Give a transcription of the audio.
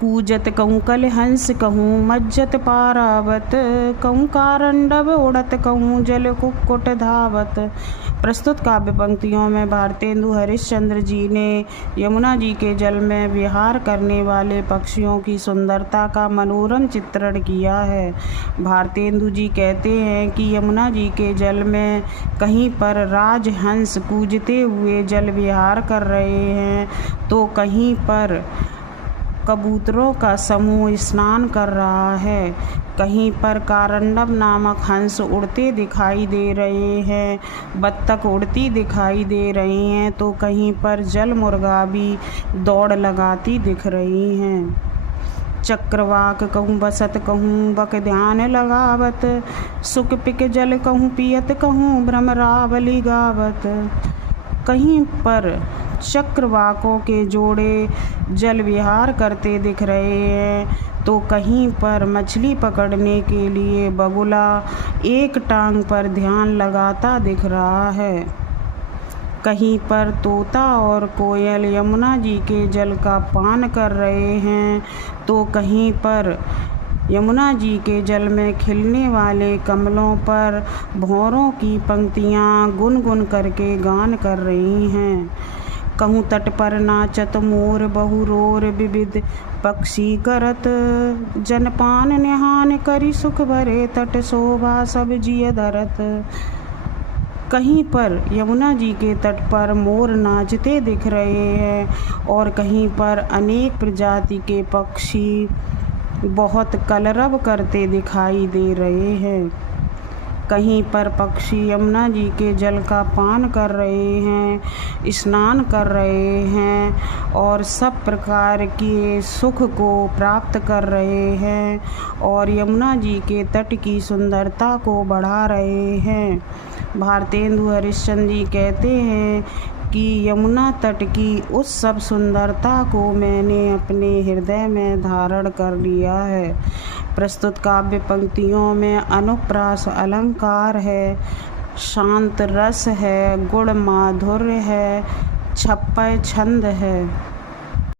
कूजत कहूँ कलहंस कहूँ मज्जत पारावत, कहूँ कारंडव उड़त कहूँ जल कुक्कुट धावत। प्रस्तुत काव्य पंक्तियों में भारतेंदु हरिश्चंद्र जी ने यमुना जी के जल में विहार करने वाले पक्षियों की सुंदरता का मनोरम चित्रण किया है। भारतेंदु जी कहते हैं कि यमुना जी के जल में कहीं पर राजहंस कूजते हुए जल विहार कर रहे हैं, तो कहीं पर कबूतरों का समूह स्नान कर रहा है, कहीं पर कारंडव नामक हंस उड़ते दिखाई दे रहे हैं, बत्तख उड़ती दिखाई दे रही हैं, तो कहीं पर जल मुर्गा भी दौड़ लगाती दिख रही हैं। चक्रवाक कहूँ बसत कहूँ बक ध्यान लगावत, सुख पिक जल कहूँ पियत कहूँ भ्रमरावली गावत। कहीं पर चक्रवाकों के जोड़े जल विहार करते दिख रहे हैं, तो कहीं पर मछली पकड़ने के लिए बगुला एक टांग पर ध्यान लगाता दिख रहा है। कहीं पर तोता और कोयल यमुना जी के जल का पान कर रहे हैं, तो कहीं पर यमुना जी के जल में खिलने वाले कमलों पर भौरों की पंक्तियाँ गुनगुन करके गान कर रही हैं। कहूँ तट पर नाचत मोर बहुरोर विविध पक्षी करत, जनपान निहान करी सुख भरे तट शोभा सब जिय धरत। कहीं पर यमुना जी के तट पर मोर नाचते दिख रहे हैं और कहीं पर अनेक प्रजाति के पक्षी बहुत कलरव करते दिखाई दे रहे हैं। कहीं पर पक्षी यमुना जी के जल का पान कर रहे हैं, स्नान कर रहे हैं और सब प्रकार के सुख को प्राप्त कर रहे हैं और यमुना जी के तट की सुंदरता को बढ़ा रहे हैं। भारतेंदु हरिश्चंद्र जी कहते हैं कि यमुना तट की उस सब सुंदरता को मैंने अपने हृदय में धारण कर लिया है। प्रस्तुत काव्य पंक्तियों में अनुप्रास अलंकार है, शांत रस है, गुण माधुर्य है, छप्पय छंद है।